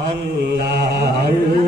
আল্লাহ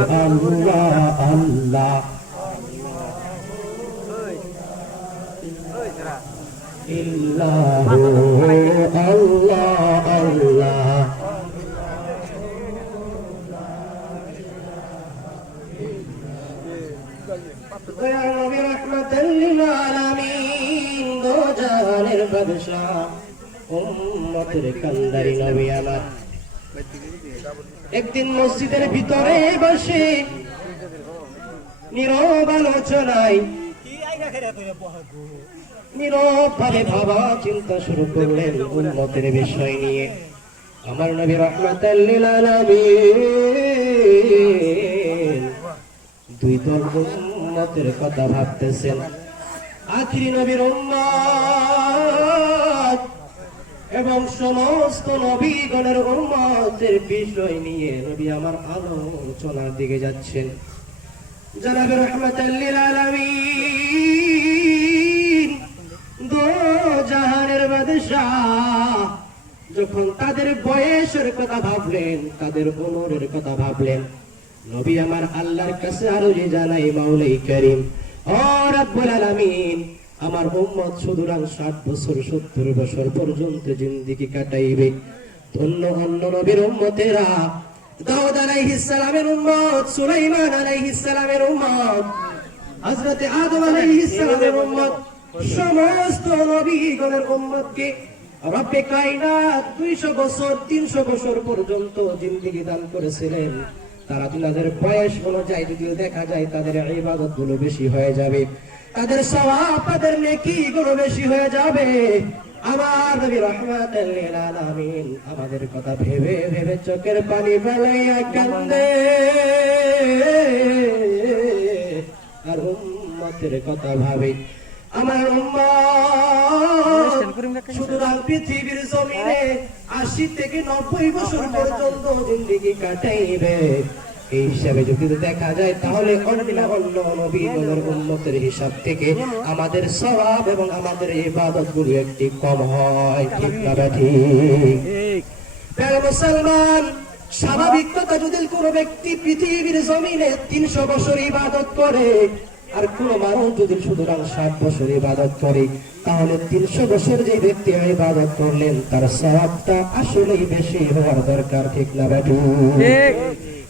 নবীজি আল্লাহ ইল্লাহু আল্লাহ। আল্লাহ উম্মতের নবী আমার একদিন মসজিদের ভিতরে বসে নীরব আলোচনায় নীরব ভাবে চিন্তা শুরু করলেন উন্মতের বিষয় নিয়ে। আমার নবী রহমাতাল্লিল দুই দল উম্মতের কথা ভাবতেছেন। আখিরি নবীর উম্মত এবং সমস্ত নবীগণের উম্মতের বিষয় নিয়ে নবী আমার আলোচনার দিকে যাচ্ছেন। জাহানের যখন তাদের বয়সের কথা ভাবলেন, তাদের উমরের কথা ভাবলেন, নবী আমার আল্লাহর কাছে আরও জানাই মাওলাই করিম, ও রাব্বুল আলামিন আমার উম্মত সুতরাং ষাট বছর, সত্তর বছর পর্যন্ত জিন্দিগি কাটাইবে। অন্য অন্য নবীর উম্মতেরা। দাউদ উম্মত, সুলাইমান উম্মত, হযরতে আদম উম্মত, সমস্ত নবীগণের উম্মতকে রব্বে কায়নাত 200 বছর 300 বছর পর্যন্ত জিন্দেগি দান করেছিলেন। তারা তাদের বয়স অনুযায়ী যদি দেখা যায় তাদের ইবাদতগুলো বেশি হয়ে যাবে। তাদের সওয়াব তাদের নেকি গুলো বেশি হয়ে যাবে। আমার নবী লিল আলামিন আমাদের কথা ভেবে ভেবে চোখের পানি ফেলাইয়া কান্দে। আর উম্মতের কথা ভাবে আমার উম্মত সুতরাং পৃথিবীর জমিনে আশি থেকে নব্বই বছর পর্যন্ত জিন্দিগি কাটাইবে। এই হিসাবে যদি দেখা যায় তাহলে অন্য অন্য নবীগণের উন্মতের হিসাব থেকে আমাদের স্বভাব এবং আমাদের ইবাদতগুলো একটি কম হয়। ঠিক না ঠিক? মুসলমান স্বাভাবিক কথা যদি কোন ব্যক্তি পৃথিবীর জমিনে তিনশো বছর ইবাদত করে আর কোন মানুষ যদি সুতরাং ষাট বছর ইবাদত করে তাহলে তিনশো বছর যে ব্যক্তি ইবাদত করলেন তার স্বভাবটা আসলেই বেশি হওয়ার দরকার ঠিক না ব্যাটু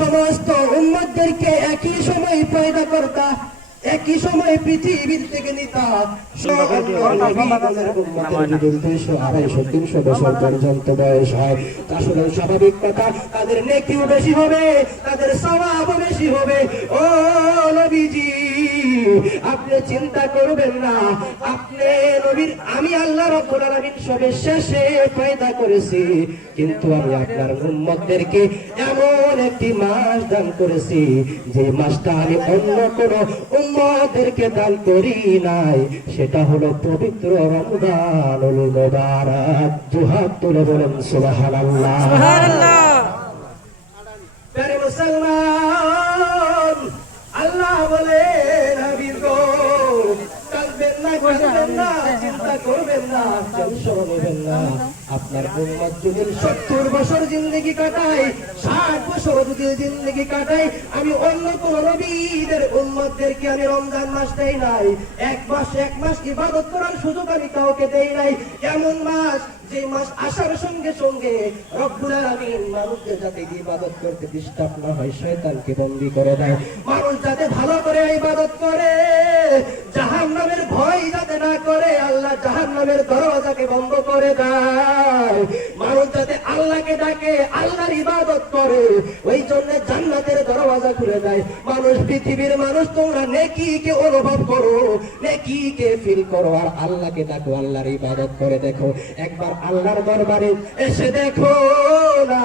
সমস্ত উম্মতদেরকে একই সময় পয়দা করতা একই সময় পৃথিবীর থেকে নিতা। স্বাভাবিক কথা তাদের নেকিও বেশি হবে, তাদের স্বভাবও বেশি হবে। ও নবীজি! আপনি চিন্তা করবেন না। আপনি নবীর, আমি আল্লাহ রব্বুল আলামিন সবে শেষে পয়দা করেছি। কিন্তু আমি আপনার উম্মতদেরকে এমন একটি মাস দান করেছি, যে মাসটা আমি অন্য কোন উম্মতদেরকে দান করি নাই। সেটা হলো পবিত্র রমজানুল মুবারক। দুহাত তুলে বলেন সুবহানাল্লাহ। প্যারে আপনার উম্মত যদি সত্তর বছর জিন্দগি কাটাই, ষাট বছর যদি জিন্দগি কাটায় আমি অন্য কোন উম্মতদেরকে আমি রমজান মাস দেই নাই। এক মাস এক মাস ইবাদত করার সুযোগ আমি কাউকে দেই নাই। এমন মাস, যে মাস আসার সঙ্গে সঙ্গে রব্বুল আলামিন মানুষদের যাতে ইবাদত করতে ডিস্টার্ব না হয়, শয়তানকে বন্দী করে দেয়। মানুষ যাতে ভালো করে ইবাদত করে, জাহান্নামের ভয় যাতে না করে, আল্লাহ জাহান্নামের দরজাকে বন্ধ করে দেয়। আল্লাহকে ডাকে আল্লাহর ইবাদত করে। ওই জন্য জান্নাতের দরজা খুলে দেয়। মানুষ, পৃথিবীর মানুষ, তোমরা নেকিকে অনুভব করো, নেকিকে ফিল করো। আর আল্লাহকে ডাকো, আল্লাহর ইবাদত করে দেখো। একবার আল্লাহর দরবারে এসে দেখো না,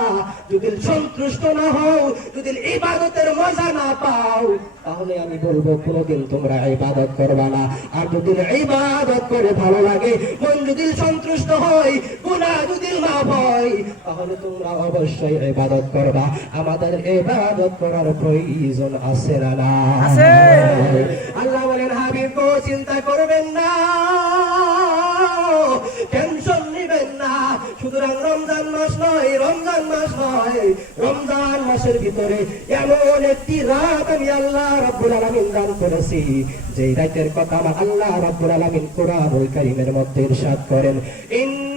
যদি সন্তুষ্ট না হও, যদি ইবাদতের মজা না পাও, তাহলে আমি বলব, কোনোদিন তোমরা ইবাদত করবা না। আর যদি ইবাদত করে ভালো লাগে, মন যদি সন্তুষ্ট হয় গুণা যদি না হয় তাহলে তোমরা অবশ্যই ইবাদত করবা। আমাদের ইবাদত করার প্রয়োজন আছে না আছে। আল্লাহ বলেন হাবিব চিন্তা করবেন না। টেনশন নিবেন না। সুতরাং রমজান মাস নয় রমজান মাস নয়। রমজান মাসের ভিতরে এমন একটি রাত আমি আল্লাহ রব্বুল আলামিন দান করেছি। যে রাতের কথা আমার আল্লাহ রব্বুল আলামিন কোরআনুল কারীমের মধ্যে ইরশাদ করেন। ইন্না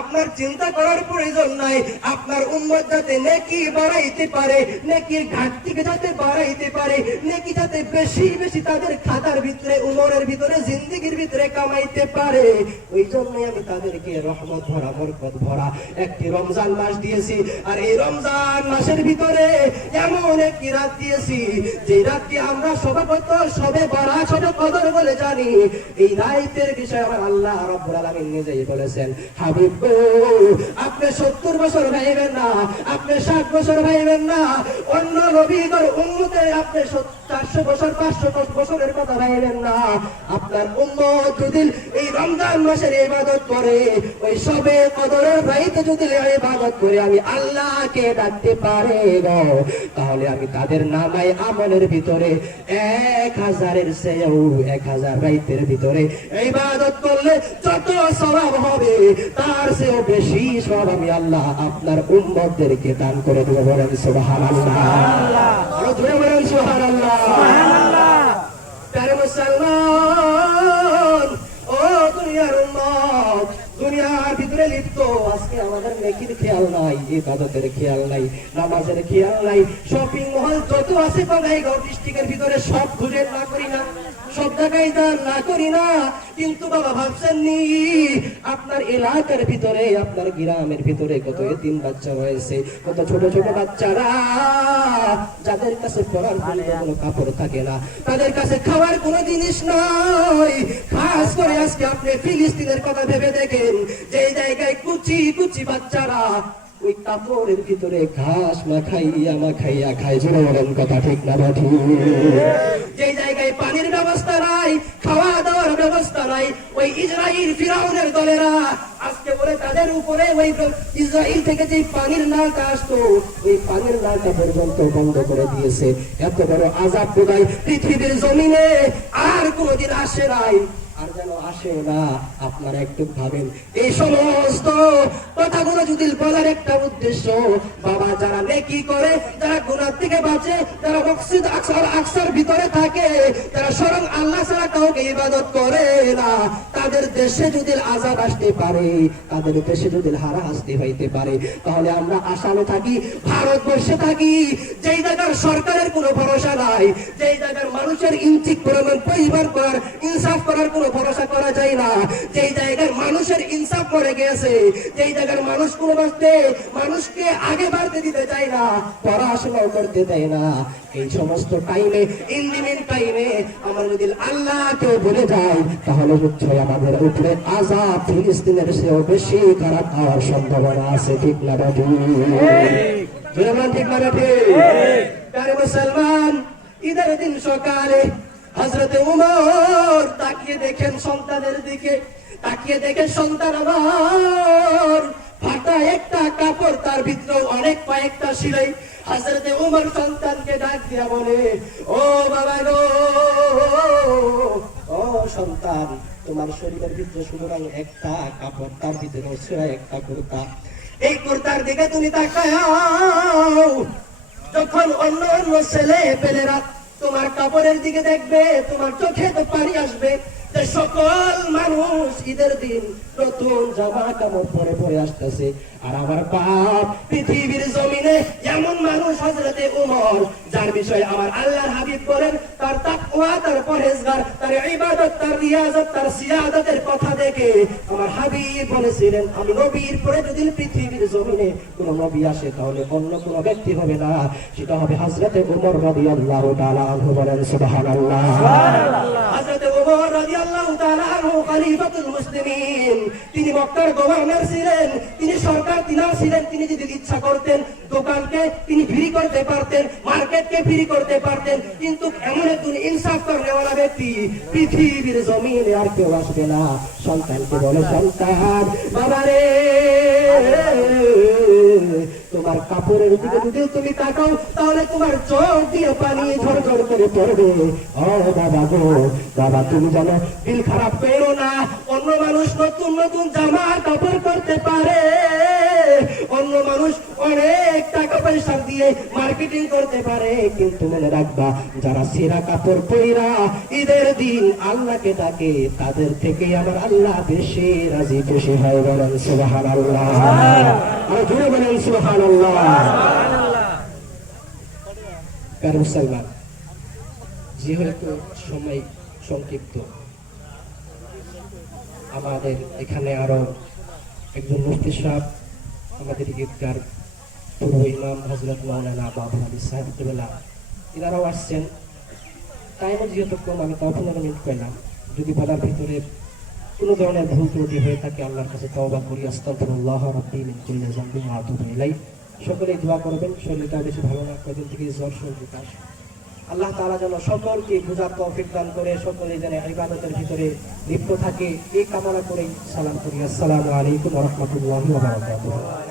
আপনার চিন্তা করার প্রয়োজন নাই। আপনার যাতে নেকি বাড়াইতে পারে, নেকির যাতে বাড়াইতে পারে, নেকি যাতে বেশি বেশি তাদের খাতার ভিতরে, উমরের ভিতরে ভিতরে কামাইতে পারে। ওই জন্যই আমি তাদেরকে রহমত ভরা, বরকত ভরা একটি রমজান মাস দিয়েছি। আর এই রমজান মাসের ভিতরে এমন একটি রাত দিয়েছি, যে রাতটি আমরা সভাপত সবে বড়া সবে কদর বলে জানি। এই রাইতের বিষয়ে আমার আল্লাহ রব্বুল আলামিন নিজেই বলেছেন হাবিব আপনি সত্তর বছর ভাইবেন না আপনি ষাট বছর ভাইবেন না অন্য নবীগর উন্মতে আপনি চারশো বছর পাঁচশো বছরের কথা ভাইবেন না। আপনার উম্মত যদি এই রমজান মাসের ইবাদত করে ওই সবে কদরের রাইতে যদি ইবাদত করে আমি আল্লাহকে ডাকতে পারে গো, তাহলে আমি তাদের নামাই আমলের ভিতরে এক হাজারের চেয়েও এক হাজার রাইতের ভিতরে ইবাদত করলে যত স্বভাব হবে তার চেয়েও বেশি সব আমি আল্লাহ আপনার উম্মতদেরকে দান করে দেবো বলেন আরও জোরে বলেন সুবহানাল্লাহ। প্যারে মুসলমান ও দুনিয়ার উম্মত দুনিয়ার ভিতরে লিপ্ত আজকে আমাদের নেকির খেয়াল নাই ইবাদতের খেয়াল নাই নামাজের খেয়াল নাই শপিং মহল যত আছে ডিস্ট্রিক্টের ভিতরে সব খুঁজে না করি না। সব দান না করি না। কিন্তু বাবা ভাবছেন আপনার এলাকার ভিতরে আপনার গ্রামের ভিতরে কত এতিম বাচ্চা রয়েছে কত ছোট ছোট বাচ্চারা যাদের কাছে পড়ার কোনো কাপড় থাকে না তাদের কাছে খাওয়ার কোনো জিনিস নাই খাস করে আজকে আপনি ফিলিস্তিনের কথা ভেবে দেখেন যে জায়গায় কুচি কুচি বাচ্চারা ওই কাপড়ের ভিতরে ঘাস না খাইয়া মা খাইয়া খাই জোরে কথা ঠিক না ঠিক? যে নাই ওই ইসরায়েল ফিরাউনের দলেরা আজকে বলে তাদের উপরে ওই ইসরায়েল থেকে যে পানির নালটা আসতো, ওই পানির নালটা পর্যন্ত বন্ধ করে দিয়েছে। এত বড় আজাব বোধ পৃথিবীর জমিনে আর কোনোদিন আসে নাই। আর যেন আসে না, আপনারা একটু ভাবেন। এই সমস্ত কথাগুলো যদি বলার একটা উদ্দেশ্য, বাবা যারা নেকি করে, যারা গুণার থেকে বাঁচে, যারা মকসিদ আকসার আকসার ভিতরে থাকে, তারা স্বয়ং আল্লাহ ছাড়া কাউকে ইবাদত করে না। তাদের দেশে যদি আজাদ আসতে পারে, তাদের দেশে যদি হারা আসতে হইতে পারে, তাহলে আমরা আসামে থাকি, ভারতবর্ষে থাকি। যেই জায়গার সরকারের কোনো ভরসা নাই, যেই জায়গার মানুষের ইঞ্চিক পরিমাণ পরিবার করার, ইনসাফ করার কোনো ভরসা করা যায় না। যেই জায়গায় মানুষের ইনসাফ করে গিয়েছে যেই জায়গার মানুষ কোনো বাঁচতে মানুষকে আগে বাড়তে দিতে চায় না পড়াশোনাও করতে দেয় না। এই সমস্ত টাইমে ইন্দিমের টাইমে আমরা যদি আল্লাহকে বলে যাই তাহলে নিশ্চয় আমাদের উপরে আজাব ফিলিস্তিনের সেও বেশি খারাপ হওয়ার সম্ভাবনা আছে ঠিক না ঠিক। ঠিক না ঠিক। মুসলমান ঈদের দিন সকালে হজরতে উমর তাকিয়ে দেখেন সন্তানের দিকে, তাকিয়ে দেখেন সন্তান আমার। ফাটা একটা কাপড় তার ভিতরে অনেক কয়েকটা সিলাই হজরতে উমর সন্তানকে ডাক দিয়া বলে, ও বাবা গো, ও সন্তান, তোমার শরীরের ভিতরে সুতরাং একটা কাপড়, তার ভিতরে সেরা একটা কুর্তা। এই কুর্তার দিকে তুমি তাকাও যখন অন্য অন্য ছেলে পেলে পেলেরা তোমার কাপড়ের দিকে দেখবে, তোমার চোখে তো পানি আসবে। যে সকল মানুষ ঈদের দিন নতুন জামা কাপড় পরে পরে আসতেছে। আর আমার বাপ পৃথিবীর জমিনে এমন মানুষ হজরতে উমর যার বিষয়ে আমার আল্লাহর হাবিব বলেন তার তাকওয়া তার পরহেজগার তার ইবাদত তার রিয়াজত তার সিয়াদতের কথা দেখে আমার হাবিব বলেছিলেন আমি নবীর পরে যদি পৃথিবীর জমিনে কোন নবী আসে তাহলে অন্য কোন ব্যক্তি হবে না। সেটা হবে হজরতে উমর রাদিয়াল্লাহু তাআলা আনহু বলেন সুবহানাল্লাহ। হযরত ওমর রাদিয়াল্লাহু তাআলা আনহু খলিফাতুল মুসলিমিন তিনি মক্কার গভর্নর ছিলেন তিনি সরকার তিনার ছিলেন তিনি যদি ইচ্ছা করতেন দোকানকে তিনি ফ্রি করতে পারতেন মার্কেটকে ফ্রি করতে পারতেন, কিন্তু এমন একজন ইনসাফ করেওয়ালা ব্যক্তি পৃথিবীর জমিনে আর কেউ আসবে না। সন্তানকে বলে, সন্তান বাবারে তোমার কাপড়ের দিকে যদি তুমি তাকাও, তাহলে তোমার চোখ দিয়ে পানি ঝরঝর করে পড়বে। ও বাবা গো, বাবা, তুমি জানো দিল খারাপ পেও না। অন্য মানুষ নতুন নতুন জামা কাপড় করতে পারে। অন্য মানুষ অনেক টাকা পয়সা দিয়ে মার্কেটিং করতে পারে কিন্তু মনে রাখবা যারা সেরা কাপড় পইরা ঈদের দিন আল্লাহকে ডাকে তাদের থেকে আমার আল্লাহ বেশি রাজি খুশি হয় বলেন সুবাহান আল্লাহ আর জুড়ে বলেন সুবাহান আল্লাহ মুসলমান যেহেতু সময় সংক্ষিপ্ত আমাদের এখানে আরও একজন মুফতি সাহেব আমাদের ঈদগার পূর্ব ইমাম হজরত মৌলানা বাবু আলী সাহেব এনারাও আসছেন। টাইমও যেহেতু কম, আমি তাও পনেরো মিনিট পেলাম যদি বলার ভিতরে কোনো ধরনের ভুল ত্রুটি হয়ে থাকে, আল্লাহর কাছে তওবা করি, আস্তাগফিরুল্লাহ সকলেই দোয়া করবেন, শরীরটা বেশি ভালো না, কদিন থেকে জ্বর সর্দি কাশ। আল্লাহ তাআলা যেন সকলকে বোঝার তৌফিক দান করে, সকলে যেন ইবাদতের ভিতরে লিপ্ত থাকে, এই কামনা করেই সালাম করি। আসসালামু আলাইকুম ওয়া